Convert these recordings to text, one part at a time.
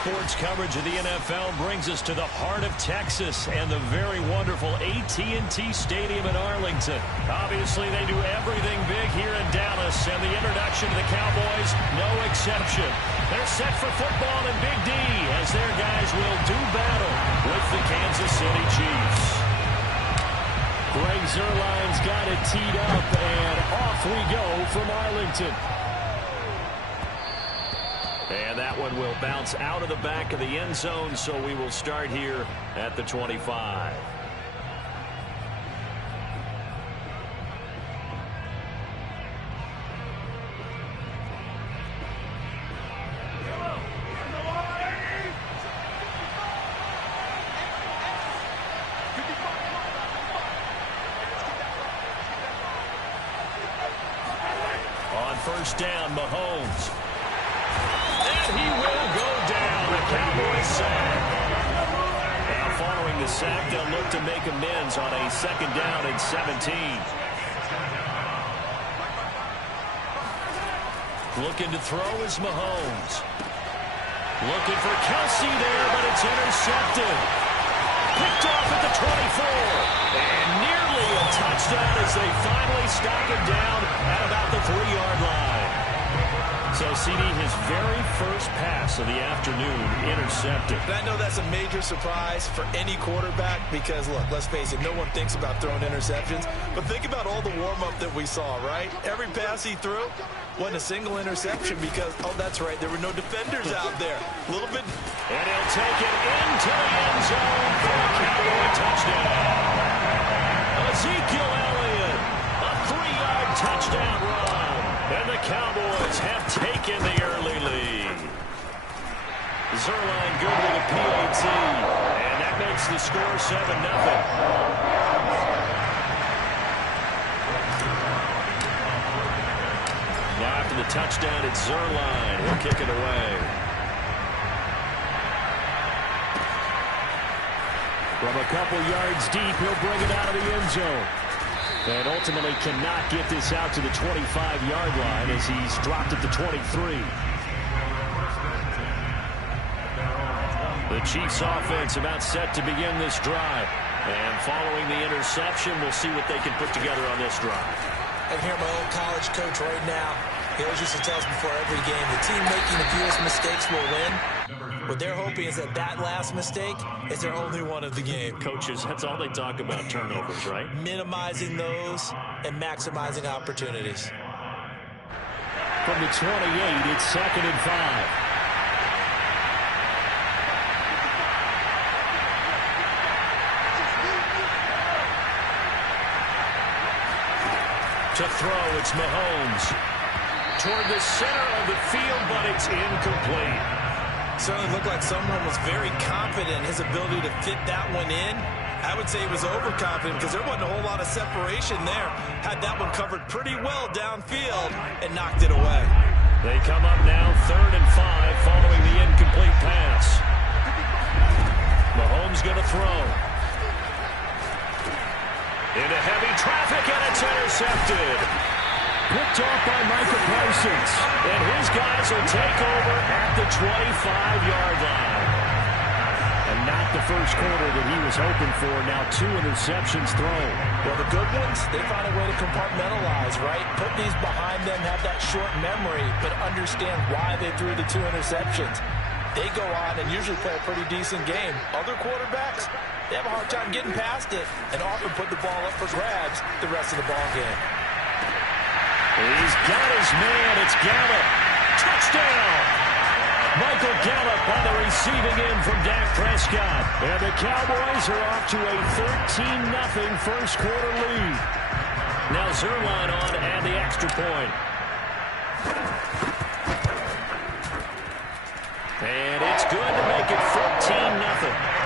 sports coverage of the NFL brings us to the heart of Texas and the very wonderful AT&T Stadium in Arlington. Obviously, they do everything big here in Dallas, and the introduction to the Cowboys, no exception. They're set for football in Big D as their guys will do battle with the Kansas City Chiefs. Greg Zuerlein's got it teed up, and off we go from Arlington. And that one will bounce out of the back of the end zone, so we will start here at the 25. On first down, Mahomes. He will go down. The Cowboys sack. Now following the sack, they'll look to make amends on a second down and 17. Looking to throw is Mahomes. Looking for Kelsey there, but it's intercepted. Picked off at the 24. And nearly a touchdown as they finally stop him down at about the 3-yard line. So, CD, his very first pass of the afternoon intercepted. And I know that's a major surprise for any quarterback because, look, let's face it, no one thinks about throwing interceptions. But think about all the warm-up that we saw, right? Every pass he threw wasn't a single interception because, oh, that's right, there were no defenders out there. A little bit. And he'll take it into the end zone for a Cowboy touchdown. Ezekiel Elliott, a 3-yard touchdown run. And the Cowboys have taken the early lead. Zuerlein good with a PAT. And that makes the score 7-0. Now after the touchdown, it's Zuerlein. He'll kick it away. From a couple yards deep, he'll bring it out of the end zone. And ultimately cannot get this out to the 25-yard line as he's dropped at the 23. The Chiefs offense about set to begin this drive. And following the interception, we'll see what they can put together on this drive. I can hear my old college coach right now. He always used to tell us before every game, the team making the fewest mistakes will win. What they're hoping is that that last mistake is their only one of the game. Coaches, that's all they talk about, turnovers, right? Minimizing those and maximizing opportunities. From the 28, it's 2nd and 5. To throw, it's Mahomes. Toward the center of the field, but it's incomplete. Certainly looked like someone was very confident in his ability to fit that one in. I would say he was overconfident because there wasn't a whole lot of separation there. Had that one covered pretty well downfield and knocked it away. They come up now 3rd and 5 following the incomplete pass. Mahomes going to throw. Into heavy traffic, and it's intercepted. Picked off by Micah Parsons. And his guys will take over at the 25-yard line. And not the first quarter that he was hoping for. Now 2 interceptions thrown. Well, the good ones, they find a way to compartmentalize, right? Put these behind them, have that short memory, but understand why they threw the 2 interceptions. They go on and usually play a pretty decent game. Other quarterbacks, they have a hard time getting past it and often put the ball up for grabs the rest of the ball game. He's got his man. It's Gallup. Touchdown. Michael Gallup on the receiving end from Dak Prescott. And the Cowboys are off to a 13-0 first quarter lead. Now Zuerlein on to add the extra point. And it's good to make it 14-0.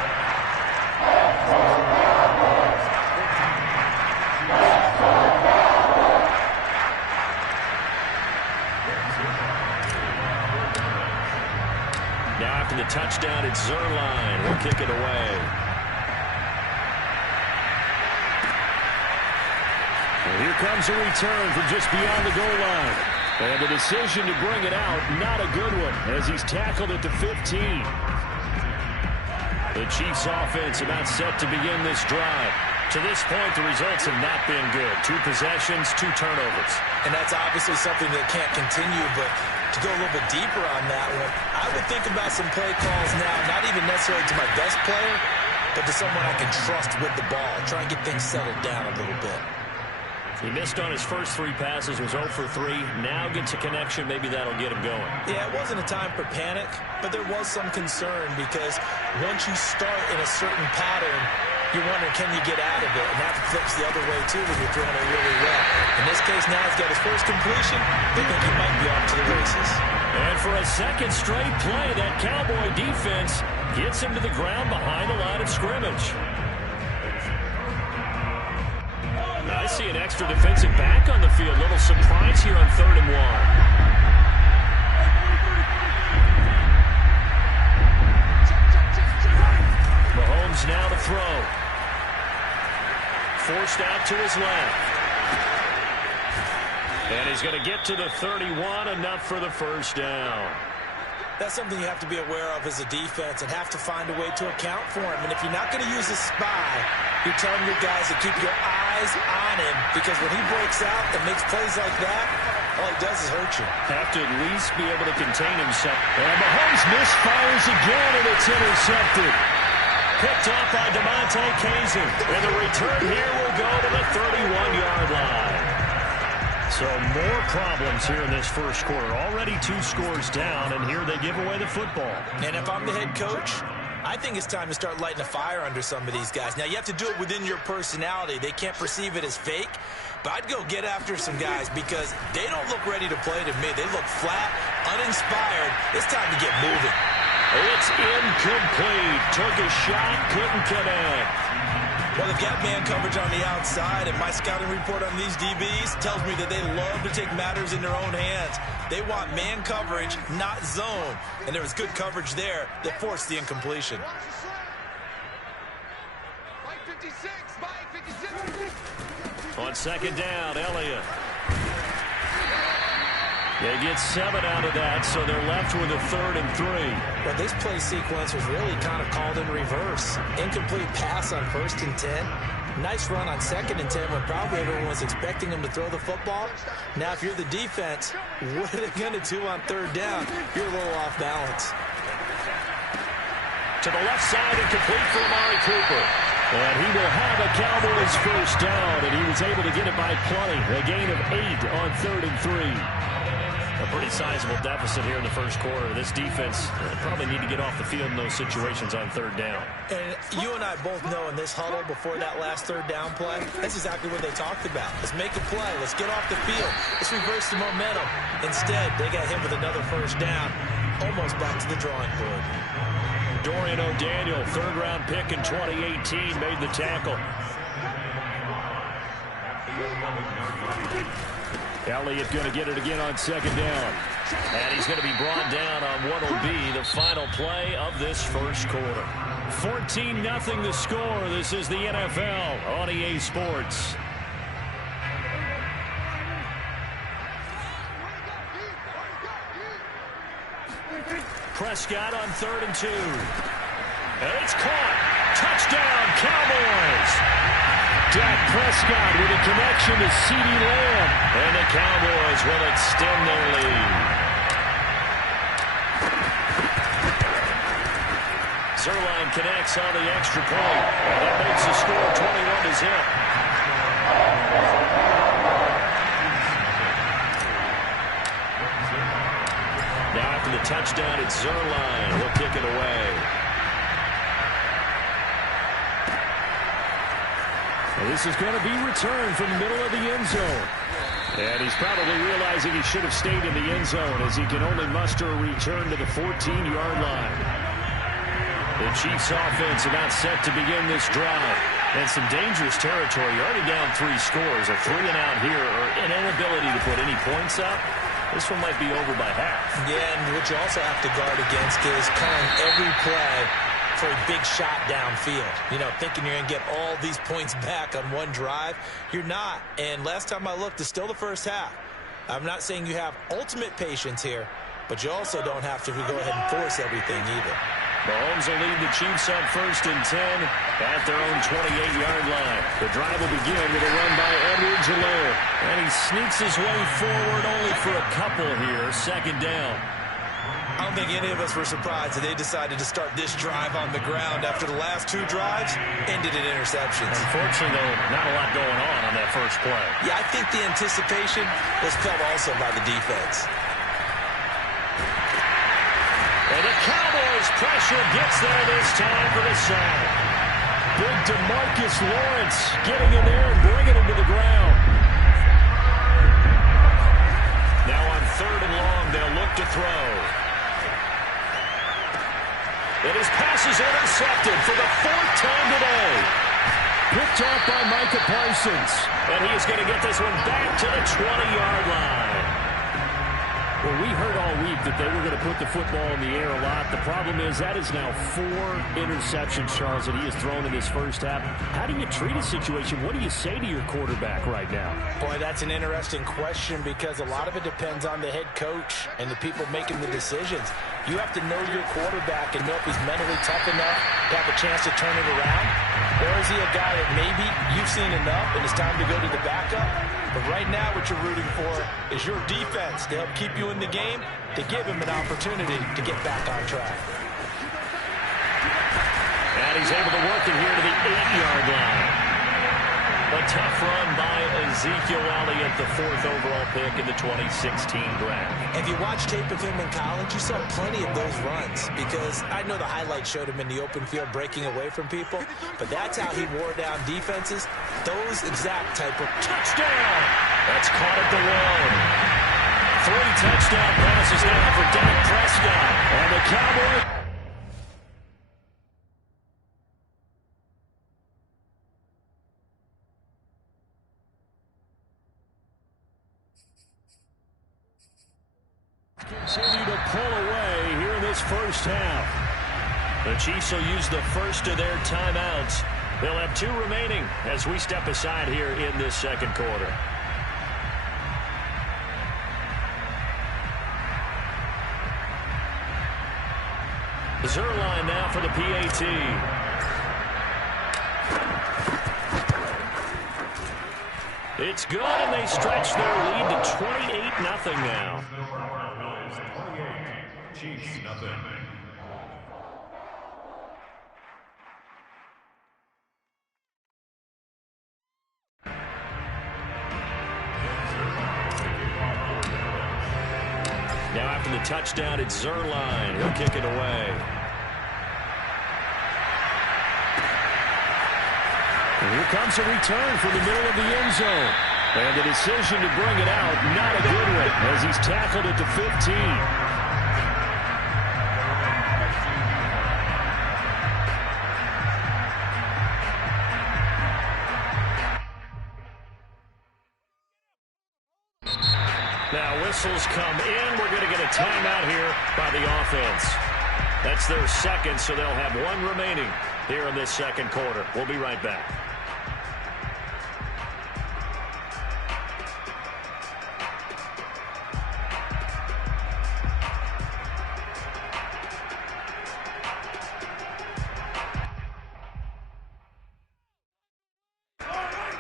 Now after the touchdown, it's Zuerlein. He'll kick it away. And here comes a return from just beyond the goal line. And the decision to bring it out, not a good one, as he's tackled at the 15. The Chiefs offense about set to begin this drive. To this point, the results have not been good. 2 possessions, 2 turnovers. And that's obviously something that can't continue, but to go a little bit deeper on that one, I would think about some play calls now, not even necessarily to my best player, but to someone I can trust with the ball. Try and get things settled down a little bit. He missed on his first 3 passes, was 0 for 3. Now gets a connection. Maybe that'll get him going. Yeah, it wasn't a time for panic, but there was some concern because once you start in a certain pattern, you wonder, can you get out of it? And that flips the other way, too, when you're throwing it really well. In this case, now he's got his first completion. They think he might be off to the races. And for a second straight play, that Cowboy defense gets him to the ground behind the line of scrimmage. I see an extra defensive back on the field. Little surprise here on 3rd and 1. Mahomes now to throw. Forced out to his left. And he's going to get to the 31, enough for the first down. That's something you have to be aware of as a defense and have to find a way to account for him. And if you're not going to use a spy, you're telling your guys to keep your eyes on him, because when he breaks out and makes plays like that, all he does is hurt you. Have to at least be able to contain himself. And Mahomes misfires again, and it's intercepted. Picked off by Damontae Kazee. And the return here will go to the 31-yard line. So more problems here in this first quarter. Already 2 scores down, and here they give away the football. And if I'm the head coach, I think it's time to start lighting a fire under some of these guys. Now, you have to do it within your personality. They can't perceive it as fake. But I'd go get after some guys because they don't look ready to play to me. They look flat, uninspired. It's time to get moving. It's incomplete. Took a shot, couldn't connect. Well, they've got man coverage on the outside, and my scouting report on these DBs tells me that they love to take matters in their own hands. They want man coverage, not zone. And there was good coverage there that forced the incompletion. On 2nd down, Elliott. They get 7 out of that, so they're left with a 3rd and 3. Well, this play sequence was really kind of called in reverse. Incomplete pass on 1st and 10. Nice run on 2nd and 10 when probably everyone was expecting him to throw the football. Now, if you're the defense, what are they going to do on 3rd down? You're a little off balance. To the left side, incomplete for Amari Cooper. And he will have a Cowboys first down, and he was able to get it by plenty. A gain of 8 on 3rd and 3. A pretty sizable deficit here in the first quarter. This defense probably need to get off the field in those situations on 3rd down. And you and I both know in this huddle before that last 3rd down play, that's exactly what they talked about. Let's make a play. Let's get off the field. Let's reverse the momentum. Instead, they got hit with another first down, almost back to the drawing board. Dorian O'Daniel, 3rd-round pick in 2018, made the tackle. Elliott going to get it again on 2nd down. And he's going to be brought down on what will be the final play of this first quarter. 14-0 the score. This is the NFL on EA Sports. Prescott on 3rd and 2. And it's caught. Touchdown, Cowboys. Dak Prescott with a connection to CeeDee Lamb. And the Cowboys will extend their lead. Zuerlein connects on the extra point. And that makes the score 21-0. Now after the touchdown, it's Zuerlein. He'll kick it away. And this is going to be returned from the middle of the end zone. And he's probably realizing he should have stayed in the end zone as he can only muster a return to the 14-yard line. The Chiefs offense about set to begin this drive. And some dangerous territory. You're already down 3 scores. A 3-and-out here, or an inability to put any points up. This one might be over by half. Yeah, and what you also have to guard against is calling every play for a big shot downfield. You know, thinking you're going to get all these points back on one drive. You're not. And last time I looked, it's still the first half. I'm not saying you have ultimate patience here, but you also don't have to go ahead and force everything either. Mahomes will lead the Chiefs on 1st and 10 at their own 28-yard line. The drive will begin with a run by Edwards-Helaire. And he sneaks his way forward only for a couple here. 2nd down. I don't think any of us were surprised that they decided to start this drive on the ground after the last 2 drives ended in interceptions. Unfortunately, though, not a lot going on that first play. Yeah, I think the anticipation was felt also by the defense. And the Cowboys pressure gets there this time for the sack. Big DeMarcus Lawrence getting in there and bringing him to the ground. Now on 3rd and long, they'll look to throw. And his pass is intercepted for the 4th time today. Picked off by Micah Parsons. And he is going to get this one back to the 20-yard line. Well, we heard all week that they were going to put the football in the air a lot. The problem is that is now 4 interceptions, Charles, that he has thrown in this first half. How do you treat a situation? What do you say to your quarterback right now? Boy, that's an interesting question because a lot of it depends on the head coach and the people making the decisions. You have to know your quarterback and know if he's mentally tough enough to have a chance to turn it around. Or is he a guy that maybe you've seen enough and it's time to go to the backup? But right now what you're rooting for is your defense to help keep you in the game, to give him an opportunity to get back on track. And he's able to work it here to the 8-yard line. A tough run by Ezekiel Elliott, the 4th overall pick in the 2016 draft. If you watch tape of him in college, you saw plenty of those runs because I know the highlights showed him in the open field breaking away from people, but that's how he wore down defenses. Those exact type of touchdown. That's caught at the 1. 3 touchdown passes now for Dak Prescott. And the Cowboys. Continue to pull away here in this first half. The Chiefs will use the first of their timeouts. They'll have 2 remaining as we step aside here in this 2nd quarter. Zuerlein now for the PAT. It's good, and they stretch their lead to 28-0 now. Chiefs, nothing. Now after the touchdown, it's Zuerlein. He'll kick it away. And here comes a return from the middle of the end zone. And the decision to bring it out, not a good one, as he's tackled at the 15. Now whistles come in. We're going to get a timeout here by the offense. That's their 2nd, so they'll have 1 remaining here in this 2nd quarter. We'll be right back.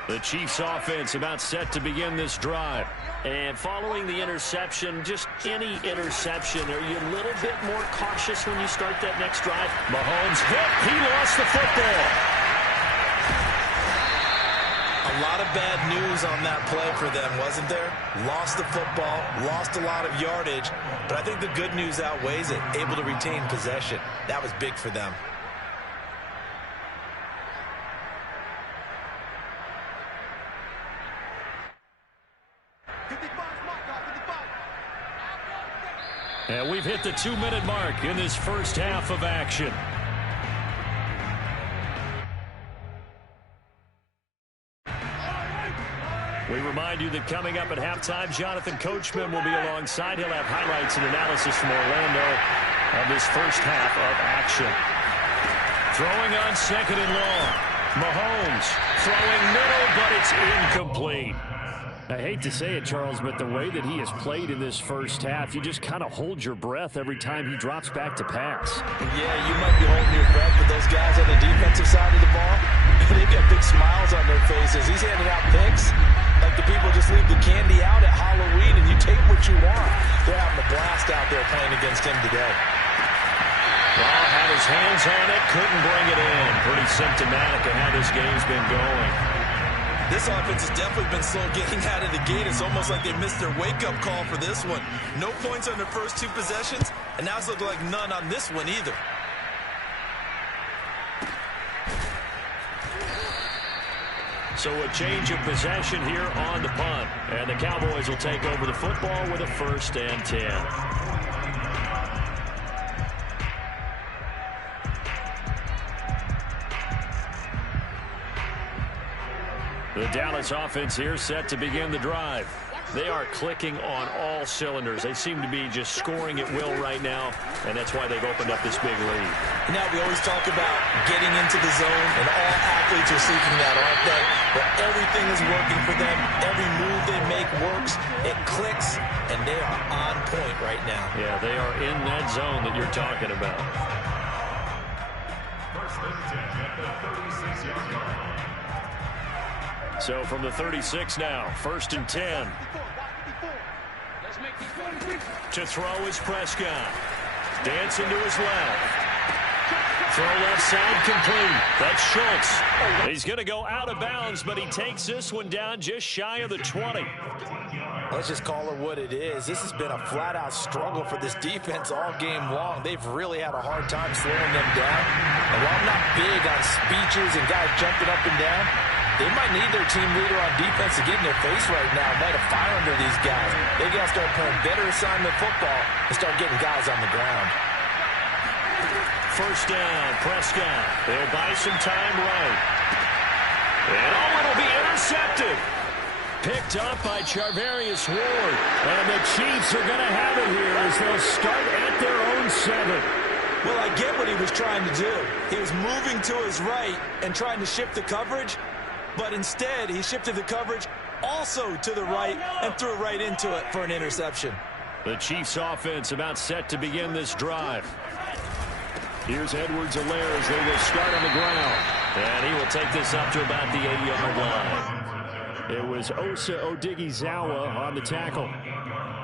The Chiefs offense about set to begin this drive. And following the interception, just any interception, are you a little bit more cautious when you start that next drive? Mahomes hit. He lost the football. A lot of bad news on that play for them, wasn't there? Lost the football, lost a lot of yardage, but I think the good news outweighs it. Able to retain possession. That was big for them. And we've hit the 2-minute mark in this first half of action. We remind you that coming up at halftime, Jonathan Coachman will be alongside. He'll have highlights and analysis from Orlando of this first half of action. Throwing on 2nd and long. Mahomes throwing middle, but it's incomplete. I hate to say it, Charles, but the way that he has played in this first half, you just kind of hold your breath every time he drops back to pass. Yeah, you might be holding your breath, but those guys on the defensive side of the ball, they've got big smiles on their faces. He's handing out picks like the people just leave the candy out at Halloween and you take what you want. They're having a blast out there playing against him today. Well, had his hands on it, couldn't bring it in. Pretty symptomatic of how this game's been going. This offense has definitely been slow getting out of the gate. It's almost like they missed their wake-up call for this one. No points on their first 2 possessions, and now it's looking like none on this one either. So a change of possession here on the punt. And the Cowboys will take over the football with a 1st and 10. The Dallas offense here set to begin the drive. They are clicking on all cylinders. They seem to be just scoring at will right now, and that's why they've opened up this big lead. Now, we always talk about getting into the zone, and all athletes are seeking that, aren't they? But everything is working for them. Every move they make works. It clicks, and they are on point right now. Yeah, they are in that zone that you're talking about. So from the 36 now, 1st and 10. To throw is Prescott. Dancing to his left. Throw left side complete. That's Schultz. He's going to go out of bounds, but he takes this one down just shy of the 20. Let's just call it what it is. This has been a flat-out struggle for this defense all game long. They've really had a hard time slowing them down. And while I'm not big on speeches and guys jumping up and down, they might need their team leader on defense to get in their face right now, light a fire under these guys. They got to start playing better assignment football and start getting guys on the ground. 1st down, Prescott. They'll buy some time right. And it'll be intercepted. Picked up by Charvarius Ward. And the Chiefs are going to have it here as they'll start at their own 7. Well, I get what he was trying to do. He was moving to his right and trying to shift the coverage. But instead, he shifted the coverage also to the right and threw right into it for an interception. The Chiefs offense about set to begin this drive. Here's Edwards-Helaire as they will start on the ground. And he will take this up to about the 8-yard line. It was Osa Odighizuwa on the tackle.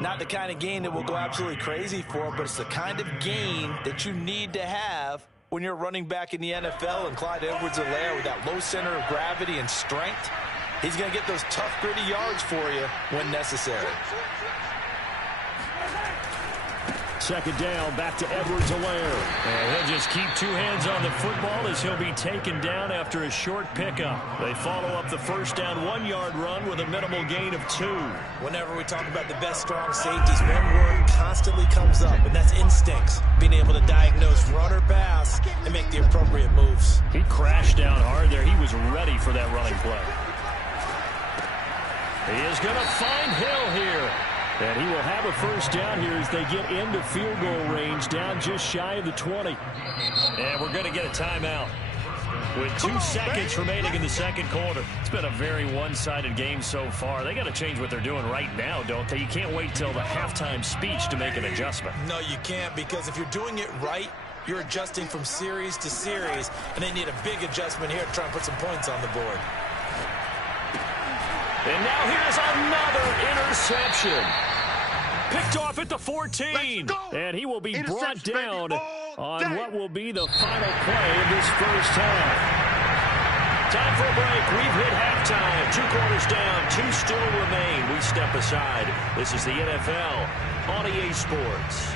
Not the kind of gain that will go absolutely crazy for, but it's the kind of gain that you need to have when you're running back in the NFL. And Clyde Edwards-Helaire with that low center of gravity and strength, he's going to get those tough, gritty yards for you when necessary. 2nd down, back to Edwards-Helaire. And he'll just keep 2 hands on the football as he'll be taken down after a short pickup. They follow up the 1st down 1-yard run with a minimal gain of 2. Whenever we talk about the best strong safeties, one word constantly comes up, and that's instincts. Being able to diagnose run or pass and make the appropriate moves. He crashed down hard there. He was ready for that running play. He is going to find Hill here. And he will have a 1st down here as they get into field goal range, down just shy of the 20. And we're going to get a timeout with 2 seconds remaining in the 2nd quarter. It's been a very one-sided game so far. They got to change what they're doing right now, don't they? You can't wait till the halftime speech to make an adjustment. No, you can't, because if you're doing it right, you're adjusting from series to series, and they need a big adjustment here to try and put some points on the board. And now here's another interception. Picked off at the 14. And he will be brought down on what will be the final play of this first half. Time for a break. We've hit halftime. 2 quarters down. 2 still remain. We step aside. This is the NFL on EA Sports.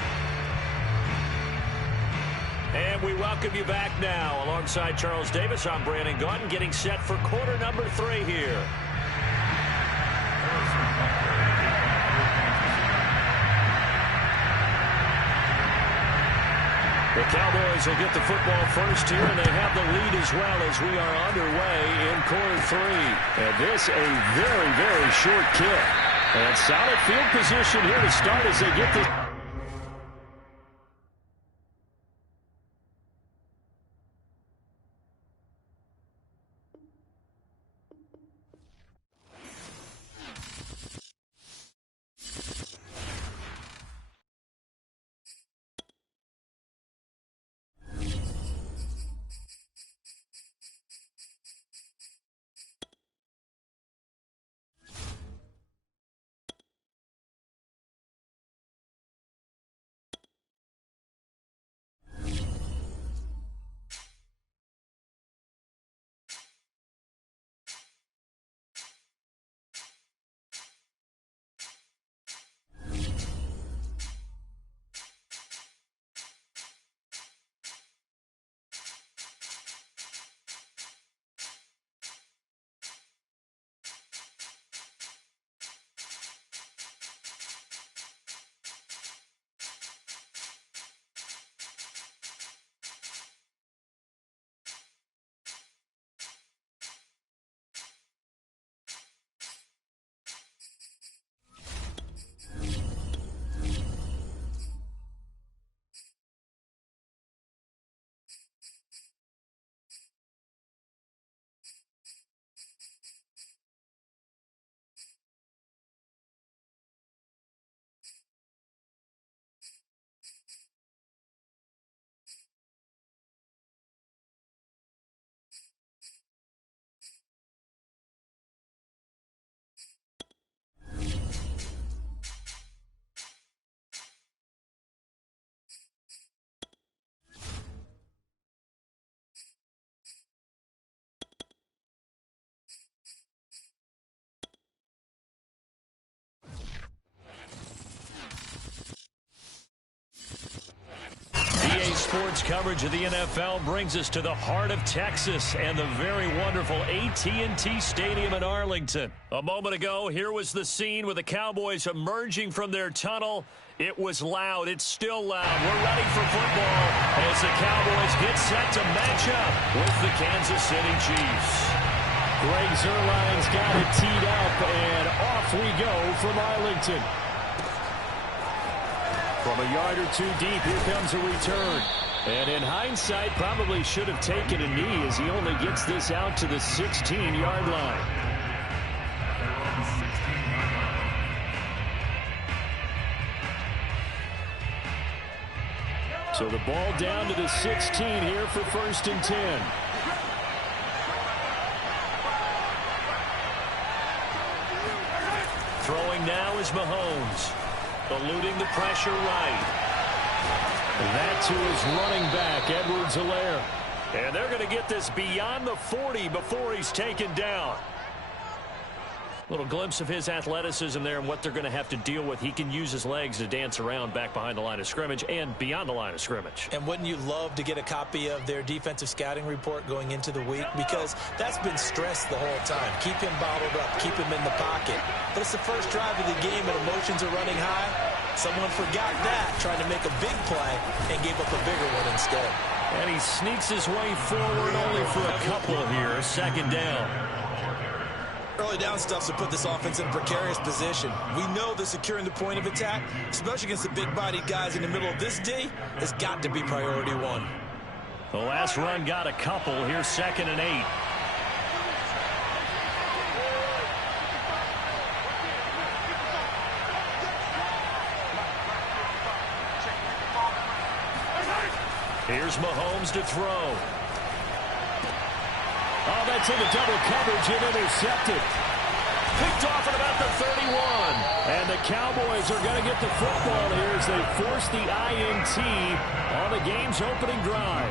And we welcome you back now. Alongside Charles Davis, I'm Brandon Gaudin, getting set for quarter number 3 here. The Cowboys will get the football first here, and they have the lead as well as we are underway in quarter 3. And this a very, very short kick. And solid field position here to start as they get this. sports coverage of the NFL brings us to the heart of Texas and the very wonderful AT&T Stadium in Arlington. A moment ago, here was the scene with the Cowboys emerging from their tunnel. It was loud. It's still loud. We're ready for football as the Cowboys get set to match up with the Kansas City Chiefs. Greg Zuerlein's got it teed up, and off we go from Arlington. From a yard or two deep, here comes a return. And in hindsight, probably should have taken a knee as he only gets this out to the 16-yard line. So the ball down to the 16 here for 1st and 10. Throwing now is Mahomes. Eluding the pressure right. That to his running back, Edwards-Helaire. And they're going to get this beyond the 40 before he's taken down. Little glimpse of his athleticism there and what they're going to have to deal with. He can use his legs to dance around back behind the line of scrimmage and beyond the line of scrimmage. And wouldn't you love to get a copy of their defensive scouting report going into the week? Because that's been stressed the whole time. Keep him bottled up. Keep him in the pocket. But it's the first drive of the game and emotions are running high. Someone forgot that, trying to make a big play and gave up a bigger one instead. And he sneaks his way forward only for a couple here. 2nd down. Early down stuff to put this offense in a precarious position. We know that securing the point of attack, especially against the big-bodied guys in the middle of this D, has got to be priority one. The last run got a couple. Here's 2nd and 8. Here's Mahomes to throw. Oh, that's into double coverage and intercepted. Picked off at about the 31. And the Cowboys are going to get the football here as they force the INT on the game's opening drive.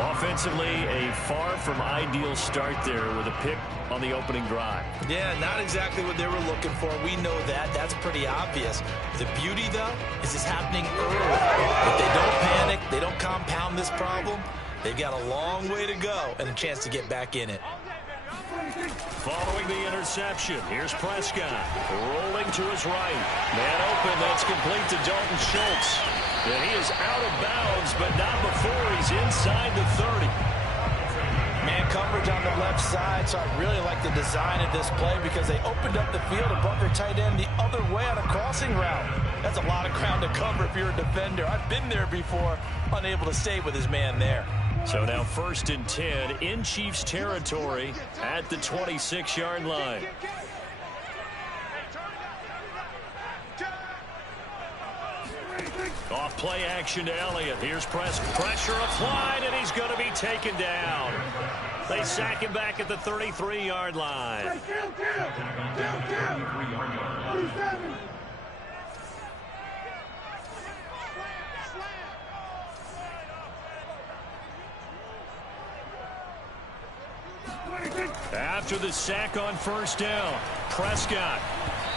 Offensively, a far from ideal start there with a pick on the opening drive. Yeah, not exactly what they were looking for. We know that. That's pretty obvious. The beauty, though, is it's happening early. If they don't panic, they don't compound this problem, they've got a long way to go and a chance to get back in it. Following the interception, here's Prescott. Rolling to his right. Man open, that's complete to Dalton Schultz. And he is out of bounds, but not before he's inside the 30. Man coverage on the left side, so I really like the design of this play because they opened up the field and brought their tight end the other way on a crossing route. That's a lot of ground to cover if you're a defender. I've been there before, unable to stay with his man there. So now 1st and 10 in Chiefs territory at the 26-yard line. Off play action to Elliott. Here's pressure applied, and he's going to be taken down. They sack him back at the 33-yard line. After the sack on 1st down, Prescott.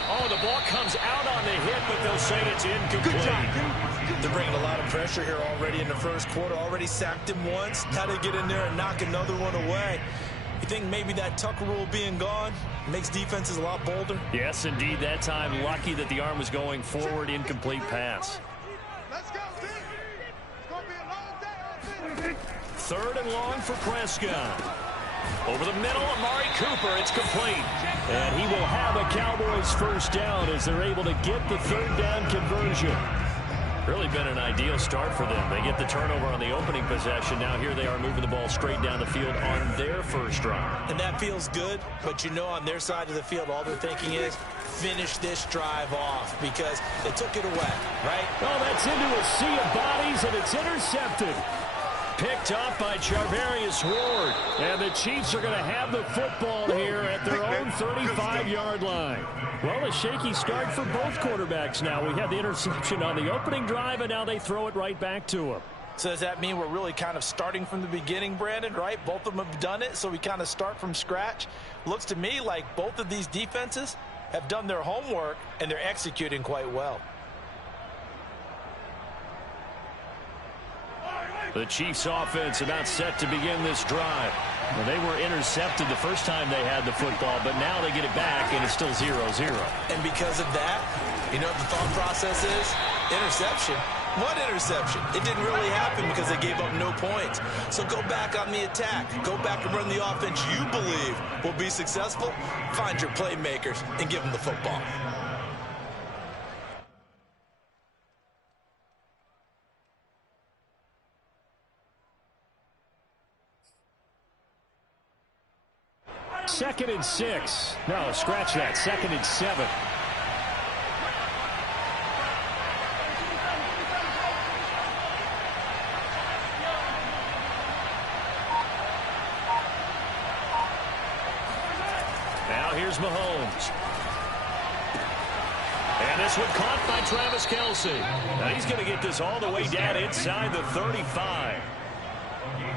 Oh, the ball comes out on the hit, but they'll say it's incomplete. They're bringing a lot of pressure here already in the first quarter. Already sacked him once. Had to get in there and knock another one away. You think maybe that Tucker rule being gone makes defenses a lot bolder? Yes, indeed. That time, lucky that the arm was going forward. Incomplete pass. Let's go, Vic. It's going to be a long day. 3rd and long for Prescott. Over the middle, Amari Cooper. It's complete. And he will have a Cowboys 1st down as they're able to get the 3rd down conversion. Really been an ideal start for them. They get the turnover on the opening possession. Now here they are moving the ball straight down the field on their 1st drive. And that feels good, but you know on their side of the field, all they're thinking is finish this drive off because they took it away, right? Oh, that's into a sea of bodies, and it's intercepted. Picked up by Charvarius Ward. And the Chiefs are going to have the football here at their own 35-yard line. Well, a shaky start for both quarterbacks now. We had the interception on the opening drive, and now they throw it right back to him. So does that mean we're really kind of starting from the beginning, Brandon, right? Both of them have done it, so we kind of start from scratch. Looks to me like both of these defenses have done their homework, and they're executing quite well. The Chiefs offense about set to begin this drive. Well, they were intercepted the first time they had the football, but now they get it back, and it's still 0-0. And because of that, you know what the thought process is? Interception. What interception? It didn't really happen because they gave up no points. So go back on the attack. Go back and run the offense you believe will be successful. Find your playmakers and give them the football. Second and 6. No, scratch that. Second and 7. Now here's Mahomes. And this one caught by Travis Kelce. Now he's going to get this all the way down inside the 35.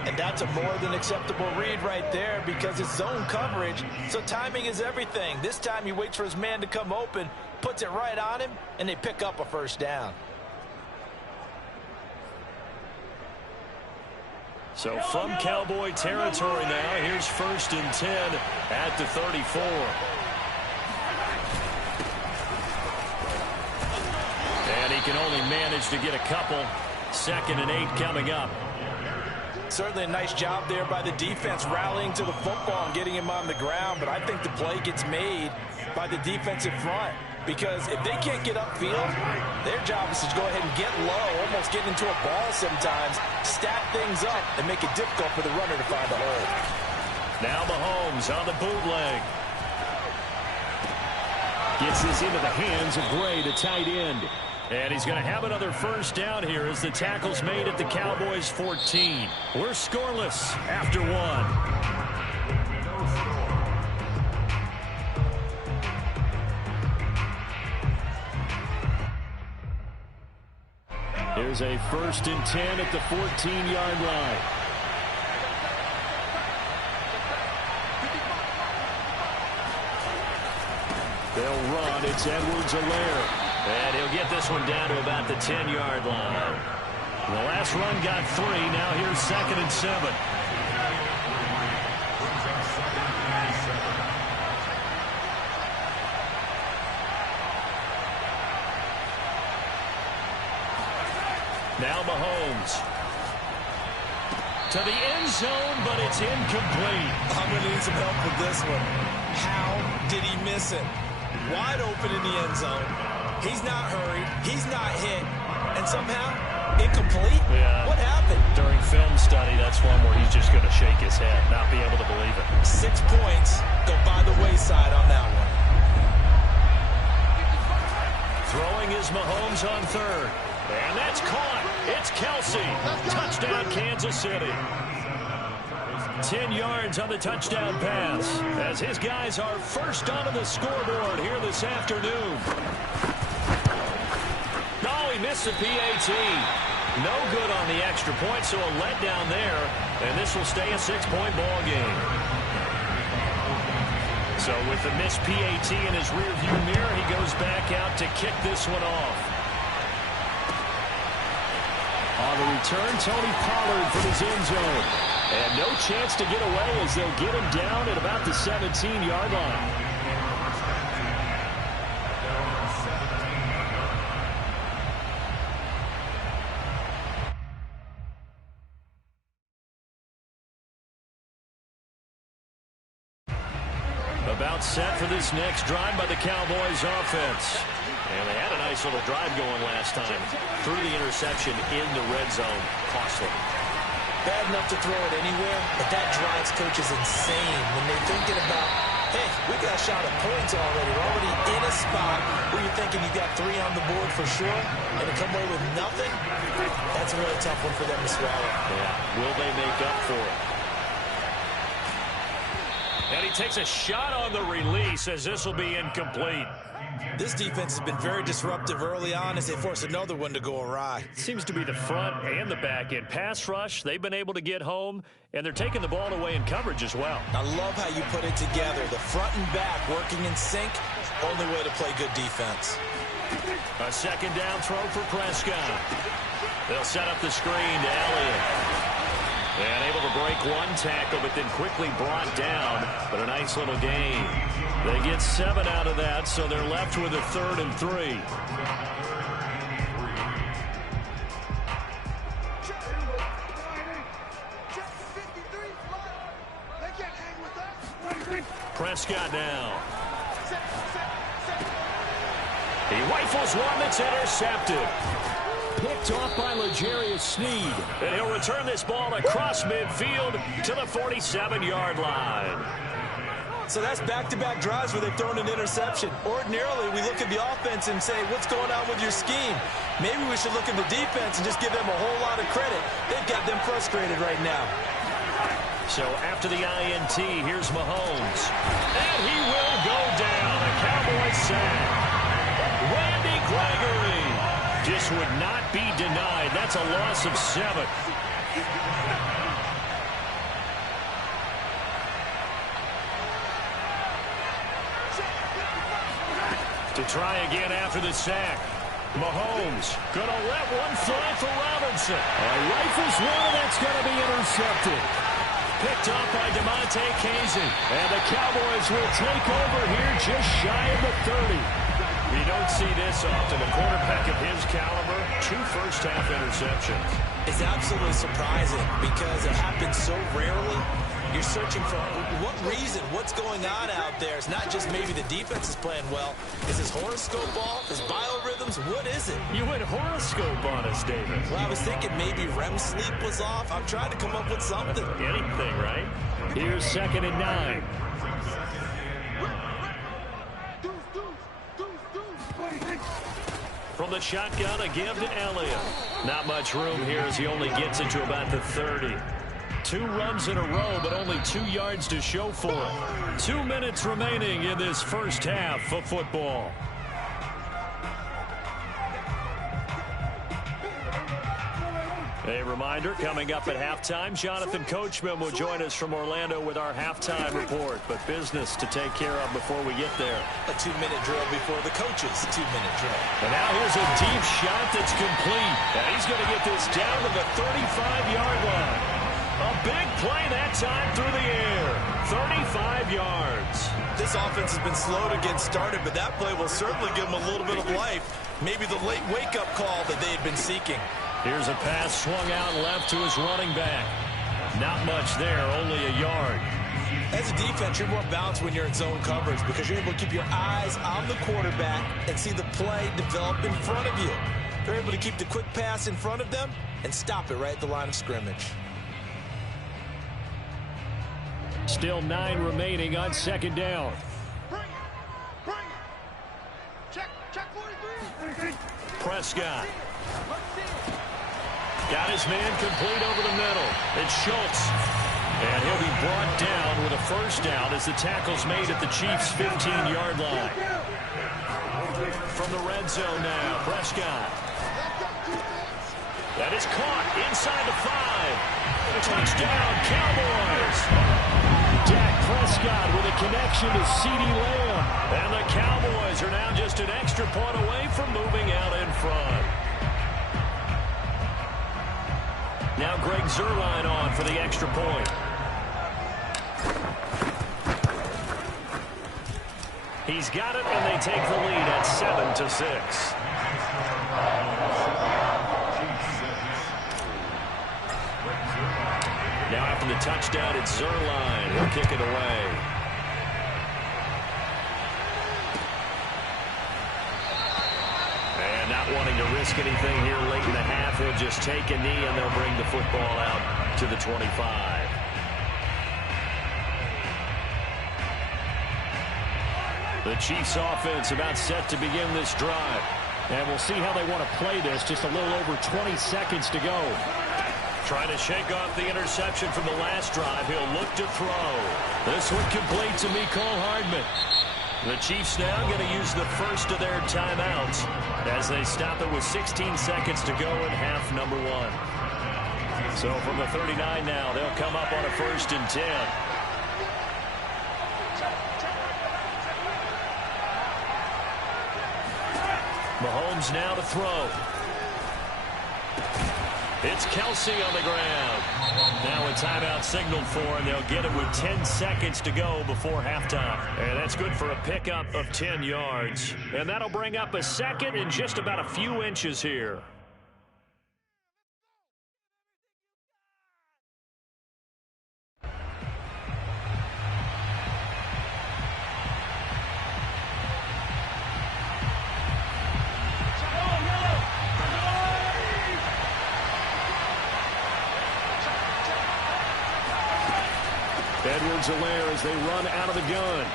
And that's a more than acceptable read right there because it's zone coverage, so timing is everything. This time he waits for his man to come open, puts it right on him, and they pick up a first down. So from Cowboy territory now, here's 1st and 10 at the 34. And he can only manage to get a couple. 2nd and 8 coming up. Certainly a nice job there by the defense rallying to the football and getting him on the ground, but I think the play gets made by the defensive front because if they can't get upfield, their job is to go ahead and get low, almost getting into a ball sometimes, stack things up, and make it difficult for the runner to find a hole. Now Mahomes on the bootleg. Gets this into the hands of Gray, the tight end. And he's going to have another first down here as the tackle's made at the Cowboys 14. We're scoreless after 1. Here's a 1st and 10 at the 14-yard line. They'll run. It's Edwards-Helaire. And he'll get this one down to about the 10-yard line. The last run got 3. Now here's 2nd and 7. Now Mahomes. To the end zone, but it's incomplete. I'm going to need some help with this one. How did he miss it? Wide open in the end zone. He's not hurried. He's not hit. And somehow, incomplete? Yeah. What happened? During film study, that's one where he's just going to shake his head, not be able to believe it. 6 points go by the wayside on that one. Throwing is Mahomes on 3rd. And that's caught. It's Kelce. Touchdown, Kansas City. 10 yards on the touchdown pass as his guys are first onto the scoreboard here this afternoon. No, he missed the PAT. No good on the extra point, so a letdown there, and this will stay a 6-point ball game. So with the missed PAT in his rearview mirror, he goes back out to kick this one off. On the return, Tony Pollard from his end zone. And no chance to get away as they'll get him down at about the 17-yard line. About set for this next drive by the Cowboys offense. And they had a nice little drive going last time. Through the interception in the red zone. Costly. Bad enough to throw it anywhere, but that drives coaches insane when they're thinking about, hey, we got a shot at points already. We're already in a spot where you're thinking you got 3 on the board for sure, and to come away with nothing, that's a really tough one for them to swallow. Yeah, will they make up for it? And he takes a shot on the release as this will be incomplete. This defense has been very disruptive early on as they force another one to go awry. Seems to be the front and the back end. Pass rush, they've been able to get home, and they're taking the ball away in coverage as well. I love how you put it together. The front and back working in sync, only way to play good defense. A 2nd down throw for Prescott. The They'll set up the screen to Elliott. And able to break one tackle, but then quickly brought down. But a nice little gain. They get 7 out of that, so they're left with a 3rd and 3. Prescott now. He rifles one that's intercepted. Picked off by L'Jarius Sneed. And he'll return this ball across midfield to the 47-yard line. So that's back-to-back drives where they've thrown an interception. Ordinarily, we look at the offense and say, what's going on with your scheme? Maybe we should look at the defense and just give them a whole lot of credit. They've got them frustrated right now. So after the INT, here's Mahomes. And he will go down. A Cowboys sack. Randy Gregory just would not be denied. That's a loss of 7. To try again after the sack. Mahomes going to let one fly for Robinson. Rifles one, and that's going to be intercepted. Picked off by DeMonte Casey. And the Cowboys will take over here just shy of the 30. You don't see this often. A quarterback of his caliber, 2 first-half interceptions. It's absolutely surprising because it happens so rarely. You're searching for what reason, what's going on out there. It's not just maybe the defense is playing well. Is this horoscope ball? Is biorhythms? What is it? You went horoscope on us, David. Well, I was thinking maybe REM sleep was off. I'm trying to come up with something. Anything, right? Here's 2nd and 9. From the shotgun, a give to Elliott. Not much room here as he only gets it to about the 30. 2 runs in a row, but only 2 yards to show for it. 2 minutes remaining in this first half of football. A reminder, coming up at halftime, Jonathan Coachman will join us from Orlando with our halftime report. But business to take care of before we get there. A 2-minute drill before the coach's 2-minute drill. And now here's a deep shot that's complete. And he's going to get this down to the 35-yard line. A big play that time through the air. 35 yards. This offense has been slow to get started, but that play will certainly give them a little bit of life. Maybe the late wake-up call that they had been seeking. Here's a pass swung out left to his running back. Not much there, only a yard. As a defense, you're more balanced when you're in zone coverage because you're able to keep your eyes on the quarterback and see the play develop in front of you. They're able to keep the quick pass in front of them and stop it right at the line of scrimmage. Still 9 remaining on 2nd down. Bring it. Bring it. Check 43. Prescott. Got his man complete over the middle. It's Schultz. And he'll be brought down with a first down as the tackle's made at the Chiefs' 15-yard line. From the red zone now, Prescott. That is caught inside the 5. Touchdown, Cowboys. Dak Prescott with a connection to CeeDee Lamb. And the Cowboys are now just an extra point away from moving out in front. Now Greg Zuerlein on for the extra point. He's got it, and they take the lead at 7-6. Now after the touchdown, it's Zuerlein. He'll kick it away. And not wanting to risk anything here late in the half, he'll just take a knee, and they'll bring the football out to the 25. The Chiefs offense about set to begin this drive. And we'll see how they want to play this. Just a little over 20 seconds to go. Trying to shake off the interception from the last drive. He'll look to throw. This one complete to Mecole Hardman. The Chiefs now going to use the first of their timeouts as they stop it with 16 seconds to go in half number 1. So from the 39 now, they'll come up on a 1st and 10. Mahomes now to throw. It's Kelsey on the ground. Now a timeout signaled for, and they'll get it with 10 seconds to go before halftime. And that's good for a pickup of 10 yards. And that'll bring up a second and just about a few inches here. Edwards-Helaire as they run out of the gun.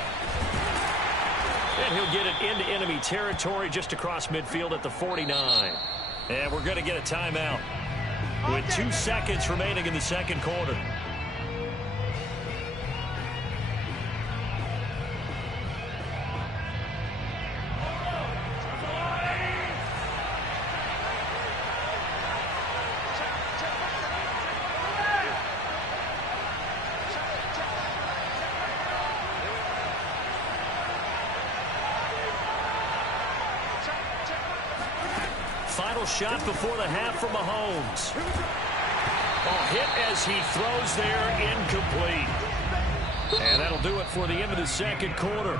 And he'll get it into enemy territory just across midfield at the 49. And we're going to get a timeout with 2 seconds remaining in the second quarter. Final shot before the half from Mahomes. Hit as he throws there, incomplete. And that'll do it for the end of the second quarter.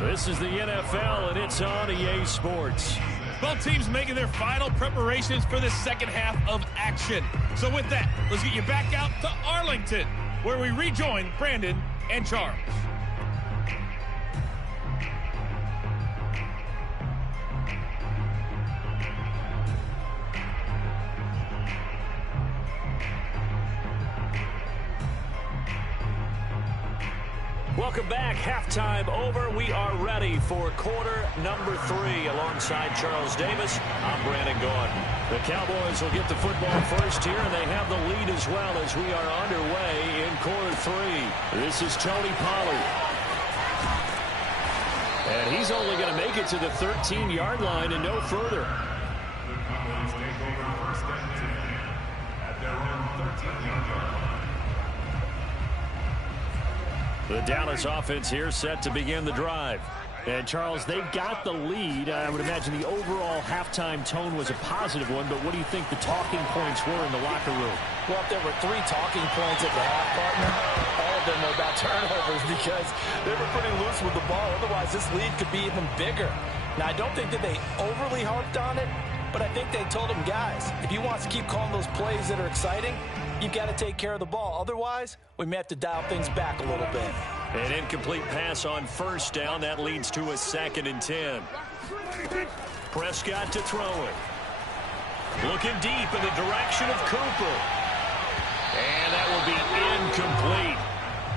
This is the NFL, and it's on EA Sports. Both teams making their final preparations for the second half of action. So with that, let's get you back out to Arlington, where we rejoin Brandon and Charles. Welcome back. Halftime over. We are ready for quarter number 3 alongside Charles Davis. I'm Brandon Gaudin. The Cowboys will get the football first here, and they have the lead as well as we are underway in quarter 3. This is Tony Pollard. And he's only going to make it to the 13-yard line and no further. The Dallas offense here set to begin the drive. And, Charles, they've got the lead. I would imagine the overall halftime tone was a positive one, but what do you think the talking points were in the locker room? Well, if there were 3 talking points at the half, partner, all of them were about turnovers because they were pretty loose with the ball. Otherwise, this lead could be even bigger. Now, I don't think that they overly harped on it, but I think they told them, guys, if you want to keep calling those plays that are exciting, you've got to take care of the ball. Otherwise, we may have to dial things back a little bit. An incomplete pass on first down. That leads to a 2nd and 10. Prescott to throw it. Looking deep in the direction of Cooper. And that will be incomplete.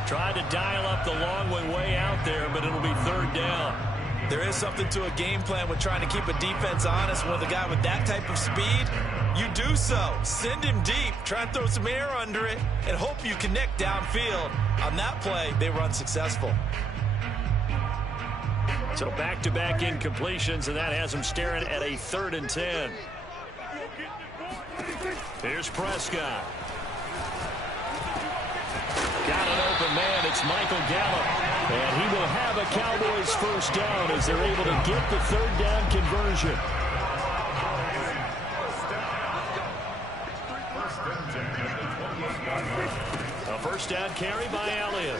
Tried to dial up the long way out there, but it'll be 3rd down. There is something to a game plan with trying to keep a defense honest. With a guy with that type of speed, you do so. Send him deep. Try and throw some air under it and hope you connect downfield. On that play, they were unsuccessful. So back-to-back incompletions, and that has them staring at a 3rd and 10. Here's Prescott. Got an open man. It's Michael Gallup. And he will have a Cowboys first down as they're able to get the 3rd down conversion. A first down carry by Elliott.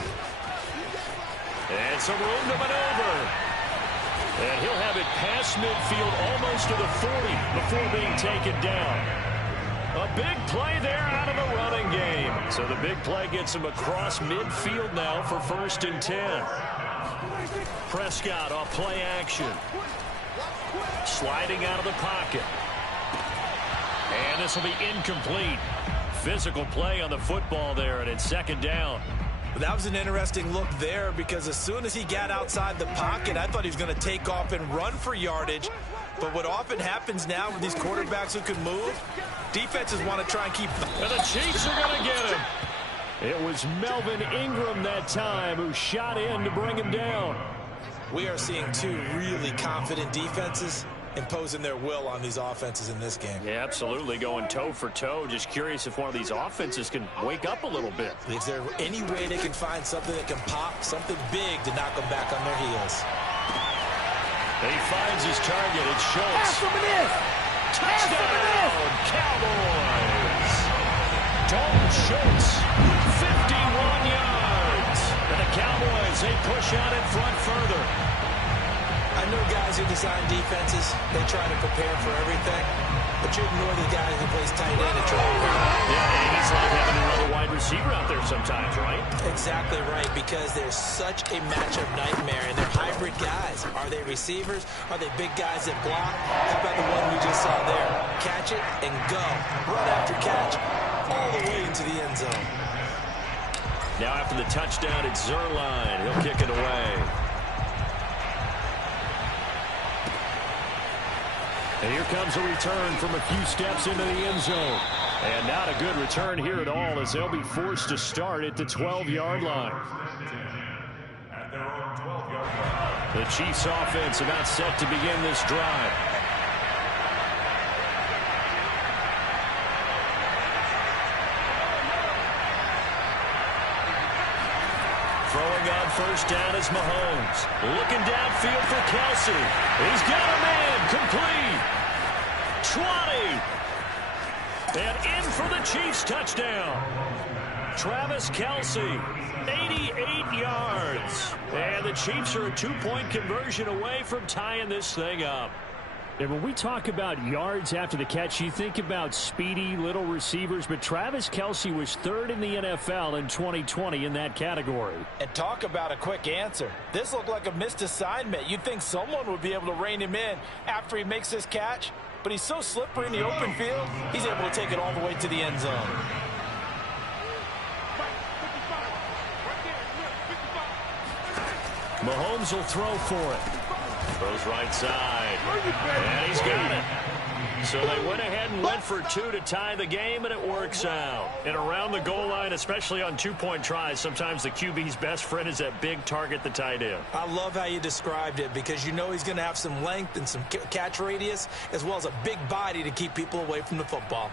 And some room to maneuver. And he'll have it past midfield almost to the 40 before being taken down. A big play there out of the running game. So the big play gets him across midfield now for 1st and 10. Prescott off play action. Sliding out of the pocket. And this will be incomplete. Physical play on the football there, and it's 2nd down. That was an interesting look there because as soon as he got outside the pocket, I thought he was going to take off and run for yardage. But what often happens now with these quarterbacks who can move, defenses want to try and keep... And the Chiefs are going to get him. It was Melvin Ingram that time who shot in to bring him down. We are seeing 2 really confident defenses imposing their will on these offenses in this game. Yeah, absolutely, going toe for toe. Just curious if one of these offenses can wake up a little bit. Is there any way they can find something that can pop, something big to knock them back on their heels? He finds his target. It's Schultz. Touchdown, Cowboys! Schultz, 51 yards. And the Cowboys, they push out in front further. I know guys who design defenses, they try to prepare for everything, but you ignore the guy who plays tight end and try to prepare. Yeah, it's like having another wide receiver out there sometimes, right? Exactly right, because there's such a matchup nightmare, and they're hybrid guys. Are they receivers? Are they big guys that block? How about the one we just saw there? Catch it and go. Run after catch all the way into the end zone. Now after the touchdown, it's Zuerlein. He'll kick it away. And here comes a return from a few steps into the end zone. And not a good return here at all, as they'll be forced to start at the 12-yard line. The Chiefs offense about set to begin this drive. Throwing on first down is Mahomes. Looking downfield for Kelce. He's got a man. Complete. 20. And in for the Chiefs touchdown. Travis Kelce, 88 yards. And the Chiefs are a two-point conversion away from tying this thing up. And when we talk about yards after the catch, you think about speedy little receivers, but Travis Kelce was third in the NFL in 2020 in that category. And talk about a quick answer. This looked like a missed assignment. You'd think someone would be able to rein him in after he makes this catch, but he's so slippery in the open field, he's able to take it all the way to the end zone. Mahomes will throw for it. Throws right side. And he's got it. So they went ahead and went for two to tie the game, and it works out. And around the goal line, especially on two-point tries, sometimes the QB's best friend is that big target, the tight end. I love how you described it, because you know he's going to have some length and some catch radius, as well as a big body to keep people away from the football.